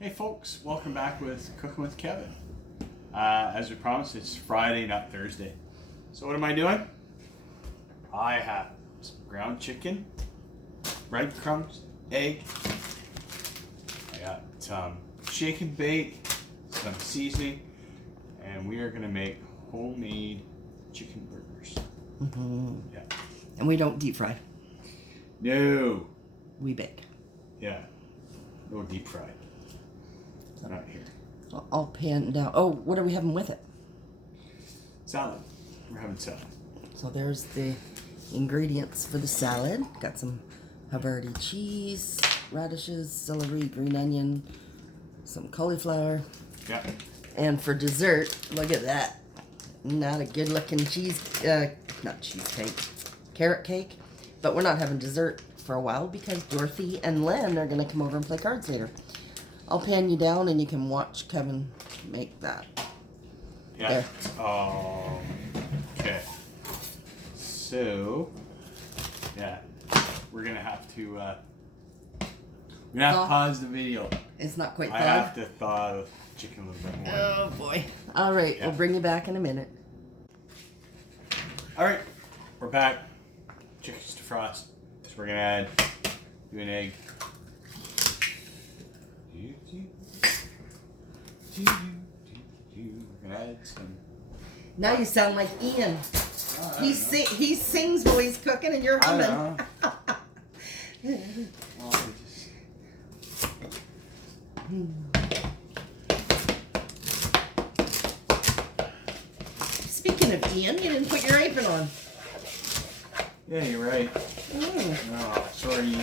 Hey folks, welcome back with Cooking with Kevin. As we promised, it's Friday, not Thursday. So what am I doing? I have some ground chicken, breadcrumbs, egg. I got some shake and bake, some seasoning, and we are gonna make homemade chicken burgers. Mm-hmm. Yeah. And we don't deep fry. No. We bake. Yeah. No deep fry. Not here. I'll pan down. Oh, what are we having with it? Salad. We're having salad. So there's the ingredients for the salad. Got some Havarti cheese, radishes, celery, green onion, some cauliflower. Yeah. And for dessert, look at that. Not a good looking not cheesecake, carrot cake. But we're not having dessert for a while because Dorothy and Len are going to come over and play cards later. I'll pan you down and you can watch Kevin make that. Yeah. There. Okay. So, yeah, we're gonna have to pause the video. It's not quite I thawed. have to thaw the chicken a little bit more. Oh boy. All right, Yeah. we'll bring you back in a minute. All right, we're back. Chicken's defrost. So we're gonna do an egg. We're gonna add some. Now you sound like Ian. He sings while he's cooking and you're I humming. don't know. Well, I just- Speaking of Ian, you didn't put your apron on. Yeah, you're right. Oh, sorry.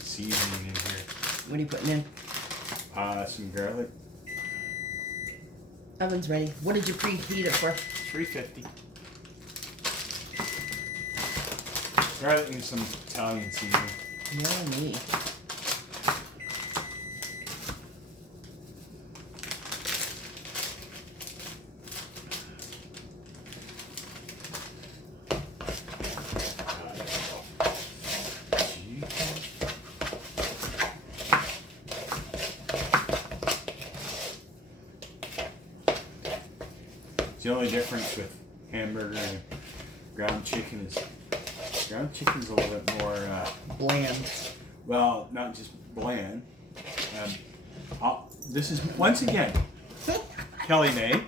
Seasoning in here. What are you putting in? Some garlic. Oven's ready. What did you preheat it for? 350. Garlic and some Italian seasoning. Yummy. The only difference with hamburger and ground chicken is ground chicken's a little bit more, Bland. well, not just bland. This is, once again, Kelly May,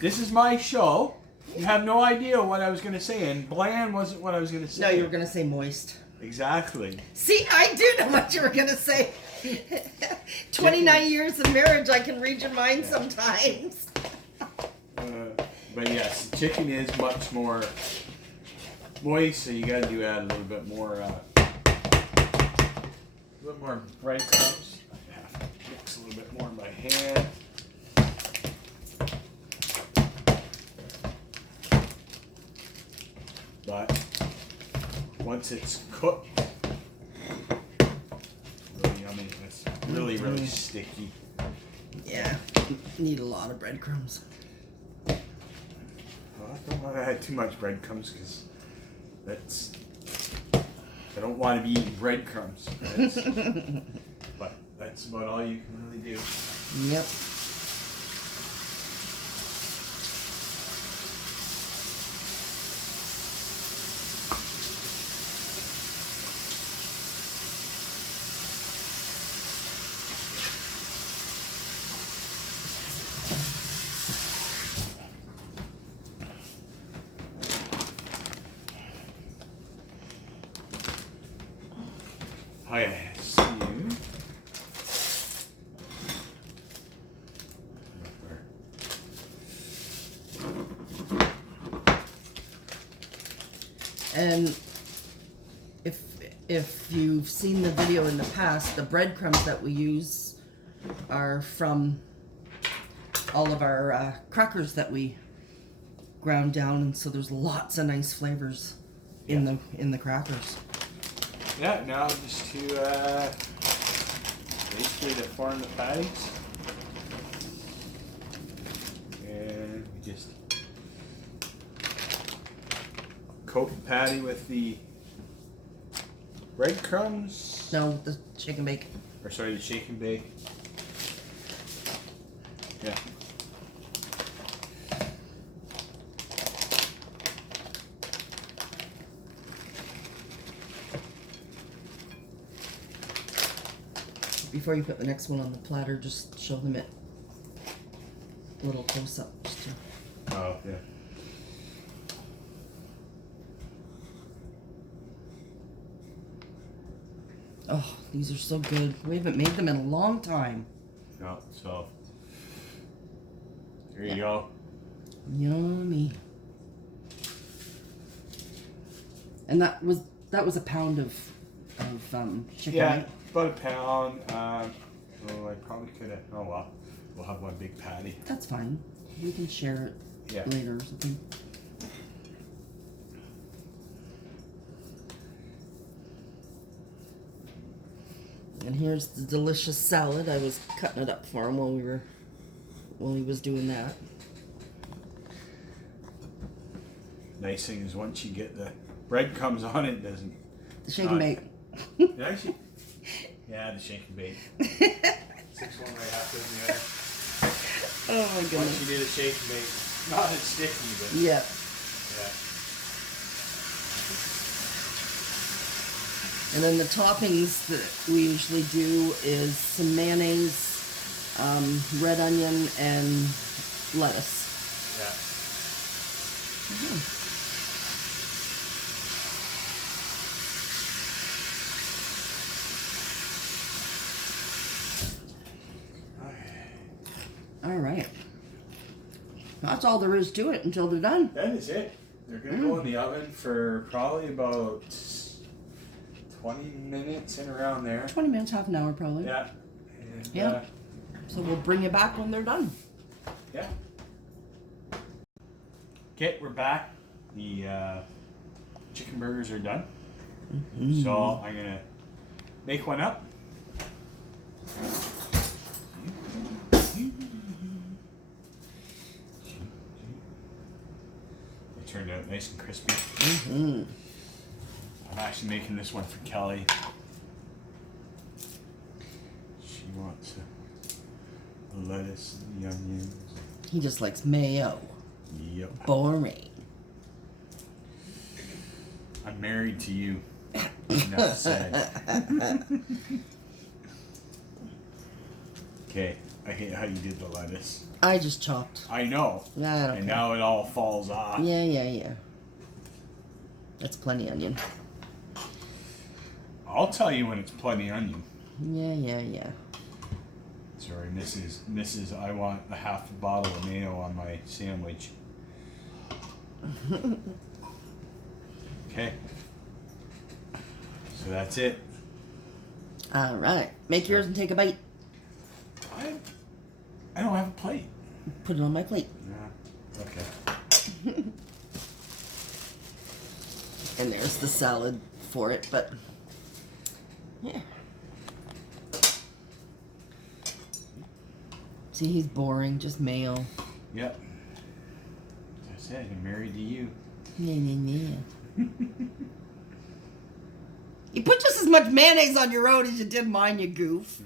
this is my show. You have no idea what I was going to say, and bland wasn't what I was going to say. No, you were going to say moist. Exactly. See, I do know what you were going to say. 29 years of marriage, I can read your mind sometimes. But yes, the chicken is much more moist, so you got to add a little bit more breadcrumbs. I have to mix a little bit more in my hand. But once it's cooked, really yummy. It's really, really sticky. Yeah, need a lot of breadcrumbs. Well, I don't want to add too much breadcrumbs because I don't want to be eating breadcrumbs. But that's about all you can really do. Yep. Oh yeah, see you. And if you've seen the video in the past, the breadcrumbs that we use are from all of our crackers that we ground down, and so there's lots of nice flavors in the crackers. Yeah, now just to basically to form the patties. And we just coat the patty with the breadcrumbs. No, the shake and bake. Or sorry, the shake and bake. Yeah. Before you put the next one on the platter, just show them it. A little close up. Just to... Oh, yeah. Oh, these are so good. We haven't made them in a long time. No, so there you go. Yummy. And that was a pound of chicken. Yeah, right? about a pound. So I probably could have. Oh well, we'll have one big patty. That's fine. We can share it Yeah. later or something. And here's the delicious salad. I was cutting it up for him while he was doing that. Nice thing is once you get the breadcrumbs on it, doesn't. The shake and bake. Actually, yeah, the shake and bake. 6 one right after the other. Oh my Once goodness. you do the shake and bake, not as sticky, but Yeah. yeah. And then the toppings that we usually do is some mayonnaise, red onion, and lettuce. Yeah. All right. That's all there is to it until they're done. That is it. They're gonna go in the oven for probably about 20 minutes and around there. 20 minutes, half an hour probably. Yeah. And, Yeah. So we'll bring you back when they're done. Yeah. Okay, we're back. The chicken burgers are done. So I'm gonna make one up. They turned out nice and crispy. I'm actually making this one for Kelly. She wants the lettuce and the onions. He just likes mayo. Yep. Boring. I'm married to you. Enough said. Okay, I hate how you did the lettuce. I just chopped. I know. I don't And care. now it all falls off. Yeah. That's plenty onion. I'll tell you when it's plenty onion. Yeah. Sorry, Mrs. I want a half a bottle of mayo on my sandwich. Okay. So that's it. All right. Make yours and take a bite. I don't have a plate. Put it on my plate. Yeah. Okay. And there's the salad for it, but yeah. See, he's boring, just mayo. Yep. As I said, I'm married to you. Yeah. You put just as much mayonnaise on your own as you did mine, you goof.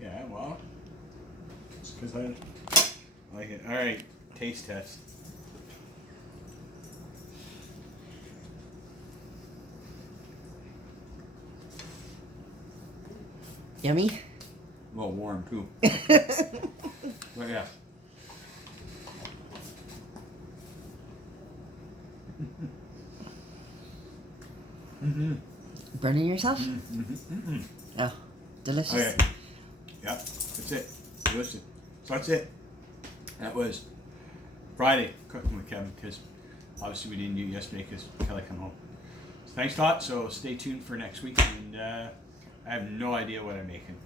Yeah, well, it's because I like it. All right, taste test. Yummy? A little warm too. But yeah. Burning yourself? Oh, delicious. Okay. Yep, that's it. Delicious. So that's it. That was Friday cooking with Kevin because obviously we didn't do it yesterday because Kelly come home. So thanks a lot. So stay tuned for next week, and I have no idea what I'm making.